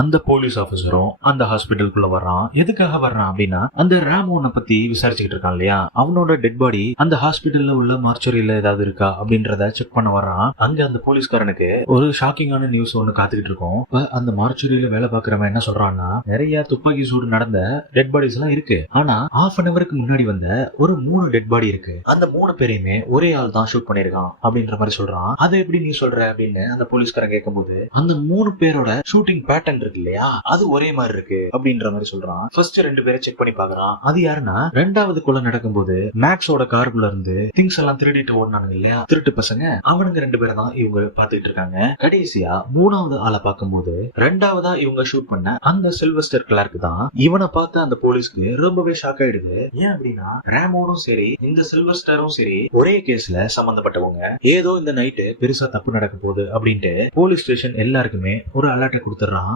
அந்த போலீஸ் ஆபீசரும் அந்த ஹாஸ்பிட்டலுக்குள்ள வர்றான். எதுக்காக வர்றான் அப்படின்னா, அந்த ராமோனை பத்தி விசாரிச்சுக்கிட்டு இருக்கான் இல்லையா, அவனோட டெட் பாடி அந்த ஹாஸ்பிட்டல்ல உள்ள மார்ச்சரியில ஏதாவது இருக்கா அப்படின்றத செக் பண்ண வர்றான். அங்க அந்த போலீஸ்காரனுக்கு ஒரு ஷாக்கிங்கான நியூஸ் ஒண்ணு காத்துக்கிட்டு இருக்கும். அந்த மார்ச்சரியில வேலை பாக்குறவன் என்ன சொல்றான்னா, நிறைய துப்பாக்கி சூடு நடந்த டெட் பாடிஸ் எல்லாம் இருக்கு. ஆனா ஹாஃப் அன் அவருக்கு முன்னாடி வந்த ஒரு 3 டெட் பாடி இருக்கு. அந்த 3 பேரையுமே ஒரே ஆள் தான் ஷூட் பண்ணிருக்கான் அப்படின்ற மாதிரி சொல்றான். அதை எப்படி நீ சொல்ற அப்படின்னு அந்த போலீஸ்காரன் கேட்கும்போது, அந்த 3 பேரோட ஷூட்டிங் பேட்டர்ன் இருக்கு இல்லையா, அது ஒரே மாதிரி இருக்கு அப்படின்ற மாதிரி சொல்றான். ஃபர்ஸ்ட் 2 பேரை செக் பண்ணி பாக்குறான். அது யாருன்னா, 2வது கொலை நடக்கும்போது மேக்ஸோட காருக்குள்ள இருந்து திங்ஸ் எல்லாம் திருடிட்டு ஓடினானுங்க இல்லையா திருட்டு பசங்க, அவனுங்க 2 பேரை தான் இவங்க பாத்துக்கிட்டு இருக்காங்க. கடைசியா 3வது ஆளை பார்க்கும்போது 2வதா இவங்க ஷூட் பண்ண அந்த சில்வஸ்டர் கிளார்க் தான். இவனை பார்த்து அந்த போலீஸ்க்கு ரொம்பவே ஷாக் ஆயிடுது. ஏன் அப்படின்னா, ராமோனும் சரி இந்த சில்வஸ்டரும் சரி ஒரே கேஸ்ல சம்பந்தப்பட்டவங்க. ஏதோ இந்த நைட்டு பெருசா தப்பு நடக்க போகுது அப்படின்ட்டு போலீஸ் ஸ்டேஷன் எல்லாருக்குமே ஒரு அலர்ட்டை கொடுத்துறான்.